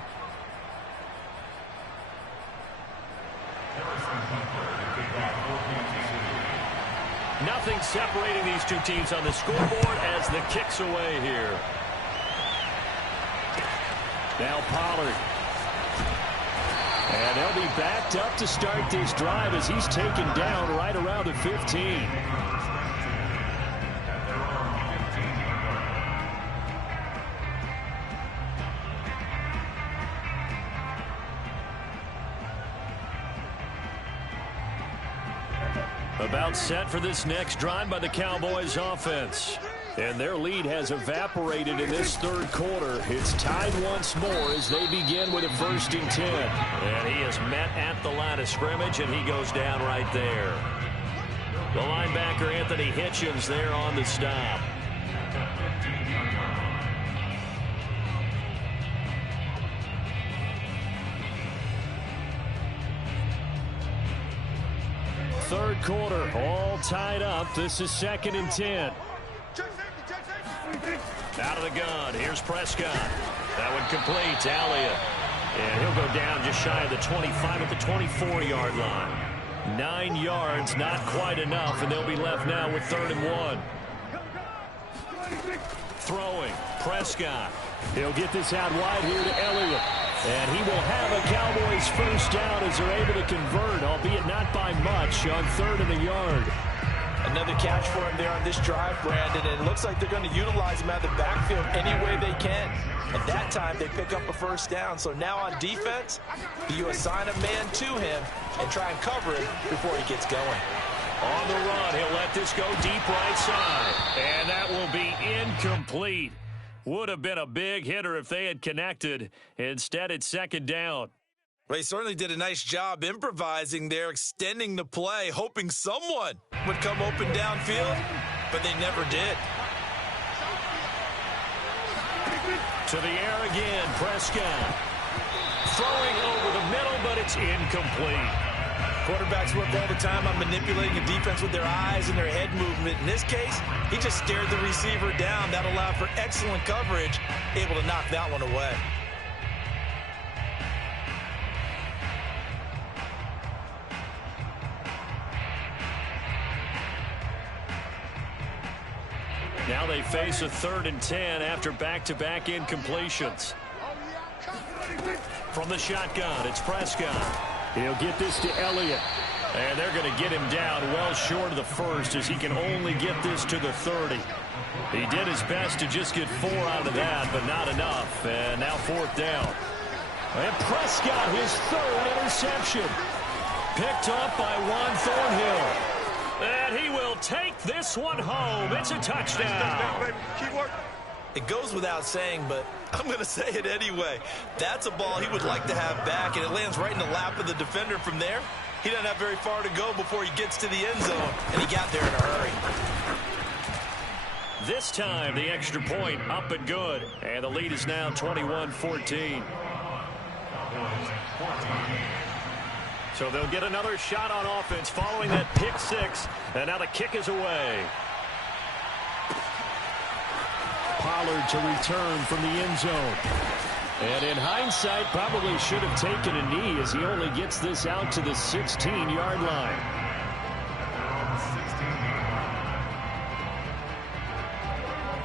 Nothing separating these two teams on the scoreboard as the kick's away here. Now Pollard. And they'll be backed up to start this drive as he's taken down right around the 15. About set for this next drive by the Cowboys offense. And their lead has evaporated in this third quarter. It's tied once more as they begin with a 1st and 10. And he is met at the line of scrimmage, and he goes down right there. The linebacker, Anthony Hitchens, there on the stop. Third quarter, all tied up. This is 2nd and 10. Out of the gun, here's Prescott. That one complete to Elliott. And he'll go down just shy of the 25 at the 24-yard line. 9 yards, not quite enough, and they'll be left now with 3rd and 1. Throwing, Prescott. He'll get this out wide here to Elliott. And he will have a Cowboys first down as they're able to convert, albeit not by much, on 3rd and the yard. Another catch for him there on this drive, Brandon, and it looks like they're going to utilize him out of the backfield any way they can. At that time, they pick up a first down. So now on defense, you assign a man to him and try and cover it before he gets going. On the run, he'll let this go deep right side. And that will be incomplete. Would have been a big hitter if they had connected. Instead, it's 2nd down. Well, he certainly did a nice job improvising there, extending the play, hoping someone would come open downfield, but they never did. To the air again, Prescott. Throwing over the middle, but it's incomplete. Quarterbacks work all the time on manipulating a defense with their eyes and their head movement. In this case, he just stared the receiver down. That allowed for excellent coverage, able to knock that one away. Now they face a 3rd and 10 after back-to-back incompletions. From the shotgun, it's Prescott. He'll get this to Elliott. And they're going to get him down well short of the first as he can only get this to the 30. He did his best to just get 4 out of that, but not enough. And now 4th down. And Prescott, his 3rd interception. Picked up by Juan Thornhill. And he will take this one home. It's a touchdown. Keep working. It goes without saying, but I'm going to say it anyway. That's a ball he would like to have back, and it lands right in the lap of the defender from there. He doesn't have very far to go before he gets to the end zone, and he got there in a hurry. This time, the extra point up and good. And the lead is now 21-14. So they'll get another shot on offense following that pick 6. And now the kick is away. Pollard to return from the end zone. And in hindsight, probably should have taken a knee as he only gets this out to the 16-yard line.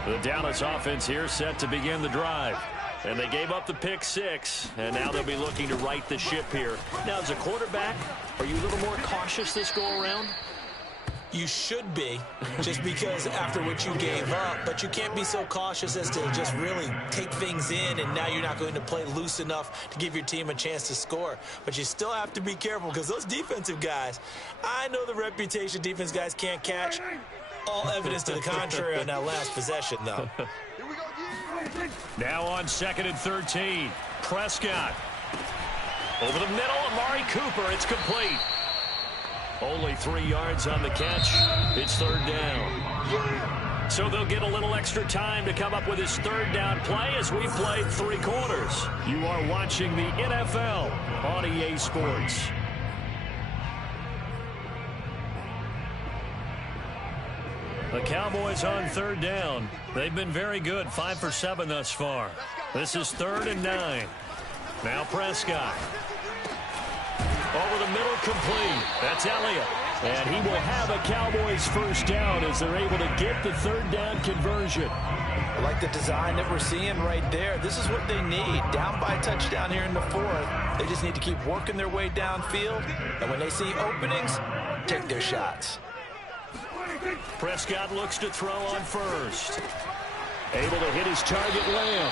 The Dallas offense here set to begin the drive. And they gave up the pick 6, and now they'll be looking to right the ship here. Now, as a quarterback, are you a little more cautious this go-around? You should be, just because after what you gave up, but you can't be so cautious as to just really take things in, and now you're not going to play loose enough to give your team a chance to score. But you still have to be careful, because those defensive guys, I know the reputation defense guys can't catch. All evidence to the contrary on that last possession, though. Now on 2nd and 13, Prescott. Over the middle, Amari Cooper, it's complete. Only 3 yards on the catch. It's 3rd down. So they'll get a little extra time to come up with his 3rd down play as we played 3 quarters. You are watching the NFL on EA Sports. The Cowboys on 3rd down. They've been very good, 5 for 7 thus far. This is 3rd and 9. Now Prescott. Over the middle, complete. That's Elliott. And he will have a Cowboys 1st down as they're able to get the 3rd down conversion. I like the design that we're seeing right there. This is what they need. Down by a touchdown here in the 4th. They just need to keep working their way downfield. And when they see openings, take their shots. Prescott looks to throw on 1st. Able to hit his target, Lamb.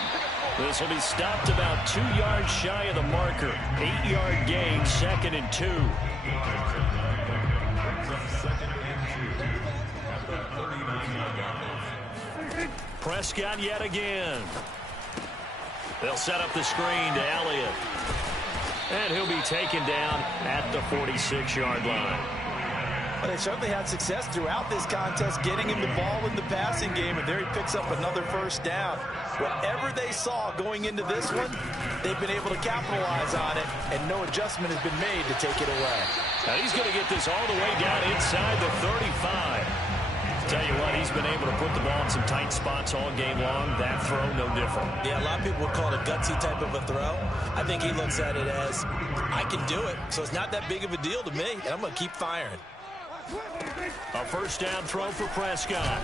This will be stopped about 2 yards shy of the marker. 8-yard gain, 2nd and 2. Prescott yet again. They'll set up the screen to Elliott. And he'll be taken down at the 46-yard line. Well, they certainly had success throughout this contest getting him the ball in the passing game, and there he picks up another 1st down. Whatever they saw going into this one, they've been able to capitalize on it, and no adjustment has been made to take it away. Now he's going to get this all the way down inside the 35. Tell you what, he's been able to put the ball in some tight spots all game long. That throw, no different. Yeah, a lot of people would call it a gutsy type of a throw. I think he looks at it as, I can do it, so it's not that big of a deal to me, and I'm going to keep firing. A 1st down throw for Prescott.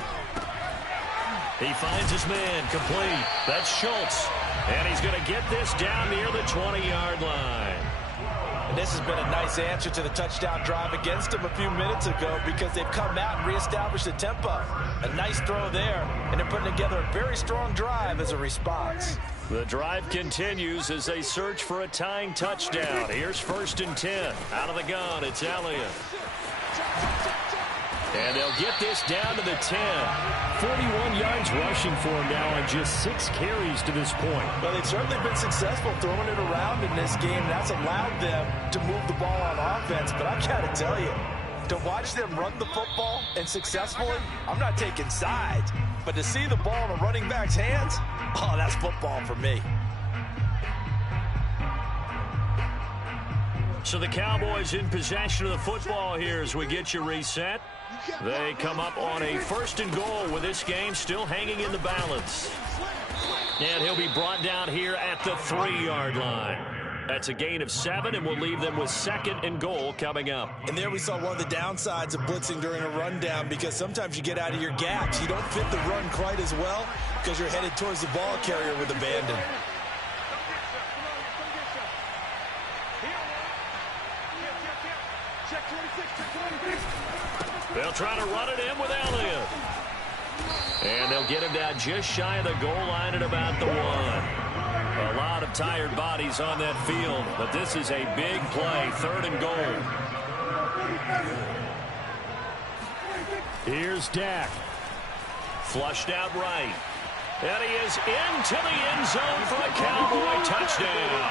He finds his man, complete. That's Schultz. And he's going to get this down near the 20-yard line. And this has been a nice answer to the touchdown drive against them a few minutes ago because they've come out and reestablished the tempo. A nice throw there, and they're putting together a very strong drive as a response. The drive continues as they search for a tying touchdown. Here's 1st and 10. Out of the gun, it's Elliott. And they'll get this down to the 10. 41 yards rushing for him now on just 6 carries to this point. Well, they've certainly been successful throwing it around in this game. That's allowed them to move the ball on offense. But I've got to tell you, to watch them run the football and successfully, I'm not taking sides. But to see the ball in a running back's hands, oh, that's football for me. So the Cowboys in possession of the football here as we get you reset. They come up on a 1st and goal with this game still hanging in the balance. And he'll be brought down here at the 3-yard line. That's a gain of 7, and we'll leave them with 2nd and goal coming up. And there we saw one of the downsides of blitzing during a rundown because sometimes you get out of your gaps. You don't fit the run quite as well because you're headed towards the ball carrier with abandon. They'll try to run it in with Elliott. And they'll get him down just shy of the goal line at about the 1. A lot of tired bodies on that field, but this is a big play, 3rd and goal. Here's Dak. Flushed out right. And he is into the end zone for a Cowboy touchdown.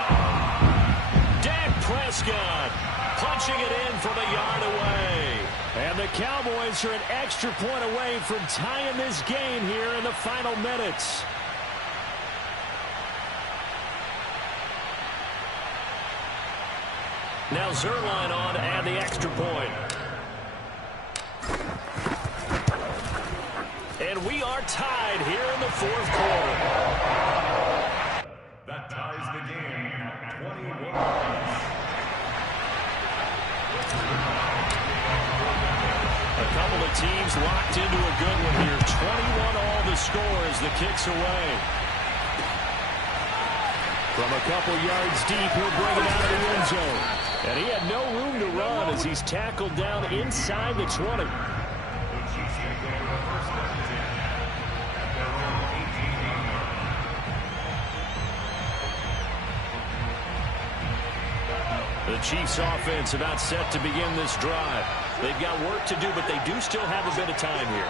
Dak Prescott punching it in from a yard away. And the Cowboys are an extra point away from tying this game here in the final minutes. Now Zuerlein on to add the extra point. And we are tied here in the 4th quarter. That ties the game at 21. A couple of teams locked into a good one here. 21 all the score as the kick's away. From a couple yards deep, he'll bring it out of the end zone. And he had no room to run as he's tackled down inside the 20. The Chiefs offense about set to begin this drive. They've got work to do, but they do still have a bit of time here.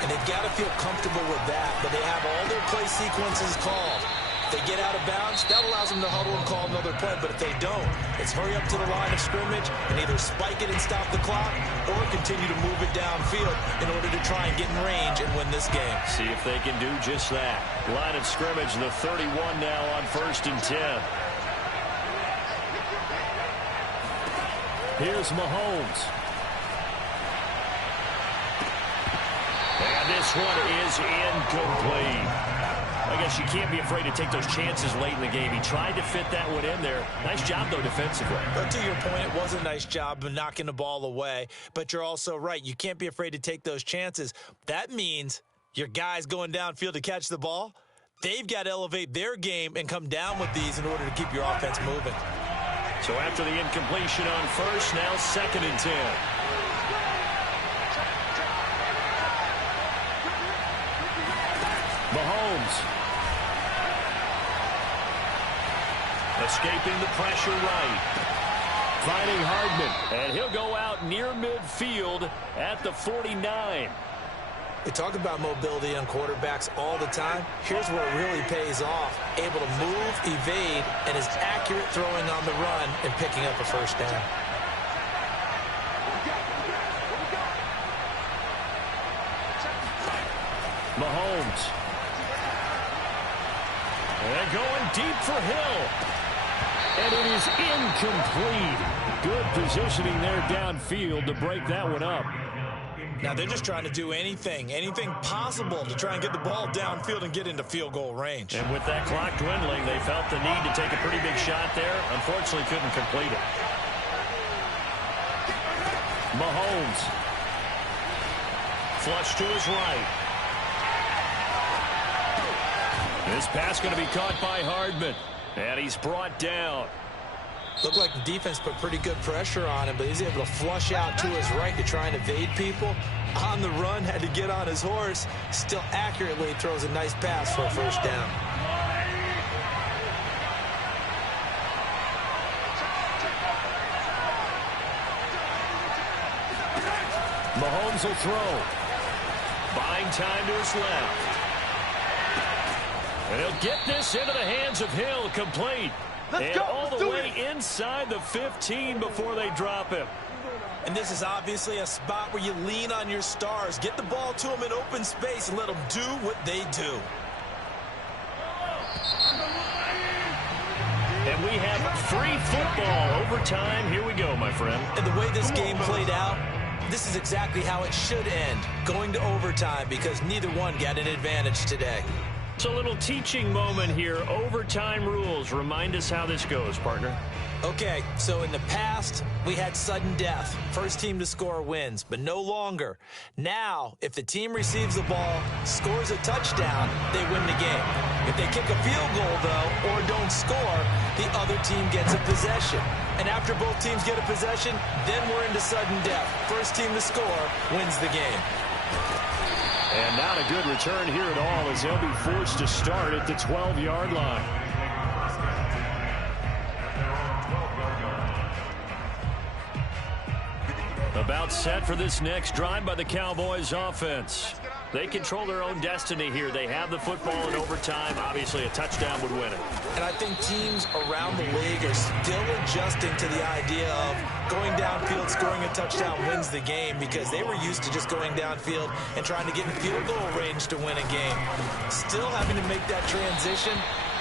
And they've got to feel comfortable with that, but they have all their play sequences called. If they get out of bounds, that allows them to huddle and call another play, but if they don't, it's hurry up to the line of scrimmage and either spike it and stop the clock or continue to move it downfield in order to try and get in range and win this game. See if they can do just that. Line of scrimmage, the 31 now on 1st and 10. Here's Mahomes. And this one is incomplete. I guess you can't be afraid to take those chances late in the game. He tried to fit that one in there. Nice job, though, defensively. But to your point, it was a nice job of knocking the ball away. But you're also right. You can't be afraid to take those chances. That means your guys going downfield to catch the ball, they've got to elevate their game and come down with these in order to keep your offense moving. So after the incompletion on 1st, now 2nd and 10. Mahomes. Escaping the pressure right. Finding Hardman. And he'll go out near midfield at the 49. We talk about mobility on quarterbacks all the time. Here's where it really pays off. Able to move, evade, and is accurate throwing on the run and picking up a 1st down. Mahomes. And going deep for Hill. And it is incomplete. Good positioning there downfield to break that one up. Now they're just trying to do anything possible to try and get the ball downfield and get into field goal range. And with that clock dwindling, they felt the need to take a pretty big shot there. Unfortunately, couldn't complete it. Mahomes. Flush to his right. This pass going to be caught by Hardman. And he's brought down. Looked like the defense put pretty good pressure on him, but he's able to flush out to his right to try and evade people. On the run, had to get on his horse. Still accurately throws a nice pass for a 1st down. Mahomes will throw. Buying time to his left. And he'll get this into the hands of Hill, complete. And all the way inside the 15 before they drop him. And this is obviously a spot where you lean on your stars. Get the ball to them in open space and let them do what they do. And we have free football overtime. Here we go, my friend. And the way this game played out, this is exactly how it should end. Going to overtime because neither one got an advantage today. It's a little teaching moment here. Overtime rules. Remind us how this goes, partner. Okay, so in the past, we had sudden death. First team to score wins, but no longer. Now, if the team receives the ball, scores a touchdown, they win the game. If they kick a field goal, though, or don't score, the other team gets a possession. And after both teams get a possession, then we're into sudden death. First team to score wins the game. And not a good return here at all as they'll be forced to start at the 12-yard line. About set for this next drive by the Cowboys offense. They control their own destiny here. They have the football in overtime. Obviously, a touchdown would win it. And I think teams around the league are still adjusting to the idea of going downfield, scoring a touchdown wins the game, because they were used to just going downfield and trying to get in field goal range to win a game. Still having to make that transition.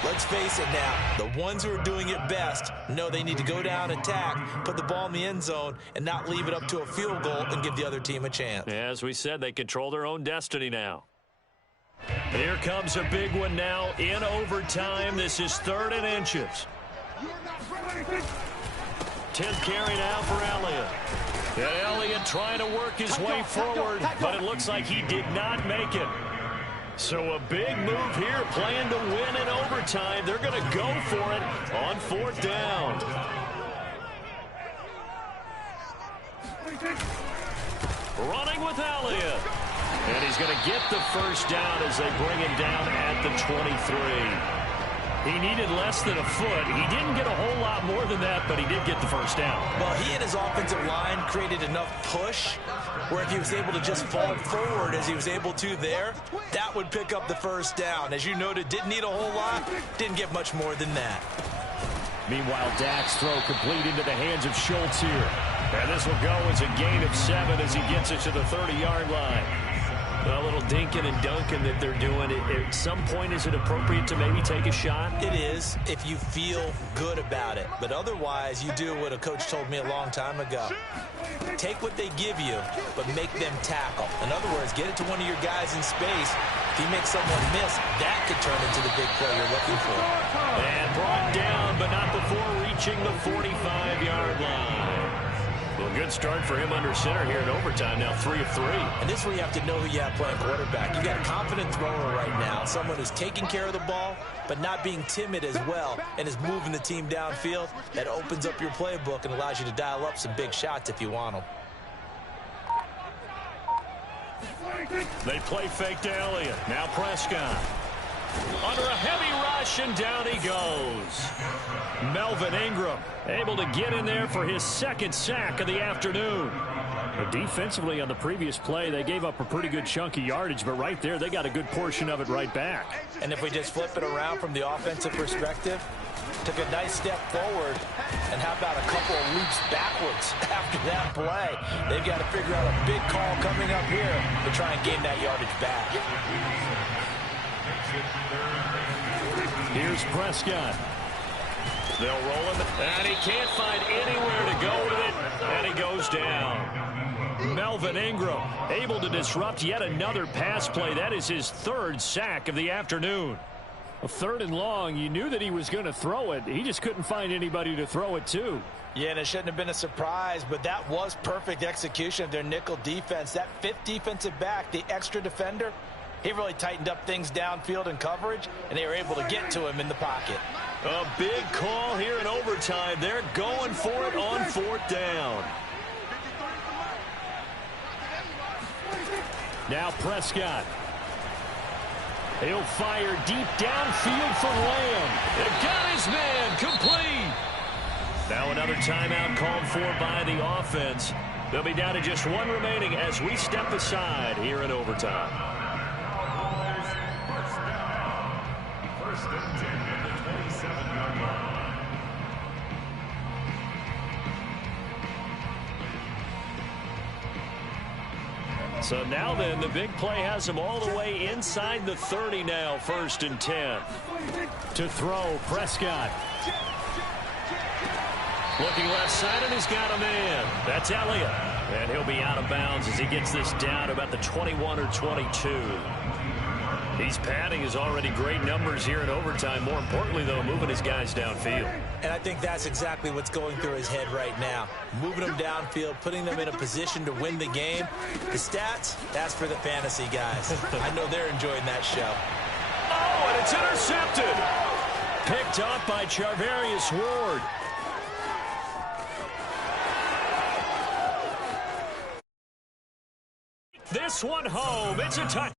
Let's face it now, the ones who are doing it best know they need to go down, attack, put the ball in the end zone, and not leave it up to a field goal and give the other team a chance. As we said, they control their own destiny now. Here comes a big one now in overtime. This is 3rd and inches. 10th carry now for Elliott. And Elliott trying to work his way forward, but it looks like he did not make it. So a big move here, playing to win in overtime. They're going to go for it on 4th down. Running with Elliott. And he's going to get the first down as they bring him down at the 23. He needed less than a foot. He didn't get a whole lot more than that, but he did get the first down. Well, he and his offensive line created enough push where if he was able to just fall forward as he was able to there, that would pick up the first down. As you noted, didn't need a whole lot, didn't get much more than that. Meanwhile, Dak's throw complete into the hands of Schultz here. And this will go as a gain of 7 as he gets it to the 30-yard line. A little dinking and dunking that they're doing. At some point, is it appropriate to maybe take a shot? It is, if you feel good about it. But otherwise, you do what a coach told me a long time ago. Take what they give you, but make them tackle. In other words, get it to one of your guys in space. If you make someone miss, that could turn into the big play you're looking for. And brought down, but not before reaching the 45-yard line. Well, good start for him under center here in overtime. Now 3 of 3. And this is where you have to know who you have playing quarterback. You got a confident thrower right now, someone who's taking care of the ball, but not being timid as well, and is moving the team downfield. That opens up your playbook and allows you to dial up some big shots if you want them. They play fake to Elliott. Now Prescott. Under a heavy rush, and down he goes. Melvin Ingram able to get in there for his 2nd sack of the afternoon. But defensively on the previous play, they gave up a pretty good chunk of yardage, but right there, they got a good portion of it right back. And if we just flip it around from the offensive perspective, took a nice step forward, and how about a couple of leaps backwards after that play? They've got to figure out a big call coming up here to try and gain that yardage back. Here's Prescott. They'll roll him, and he can't find anywhere to go with it, and he goes down. Melvin Ingram able to disrupt yet another pass play. That is his 3rd sack of the afternoon. A 3rd and long, you knew that he was going to throw it. He just couldn't find anybody to throw it to. Yeah, and it shouldn't have been a surprise, but that was perfect execution of their nickel defense. That 5th defensive back, the extra defender, he really tightened up things downfield in coverage, and they were able to get to him in the pocket. A big call here in overtime. They're going for it on 4th down. Now Prescott. He'll fire deep downfield for Lamb. It got his man complete. Now another timeout called for by the offense. They'll be down to just 1 remaining as we step aside here in overtime. So now then, the big play has them all the way inside the 30 now, 1st and 10. To throw, Prescott. Looking left side, and he's got a man. That's Elliott. And he'll be out of bounds as he gets this down to about the 21 or 22. He's padding his already great numbers here in overtime. More importantly, though, moving his guys downfield. And I think that's exactly what's going through his head right now. Moving them downfield, putting them in a position to win the game. The stats, that's for the fantasy guys. I know they're enjoying that show. Oh, and it's intercepted. Picked off by Charvarius Ward. This one home. It's a touchdown.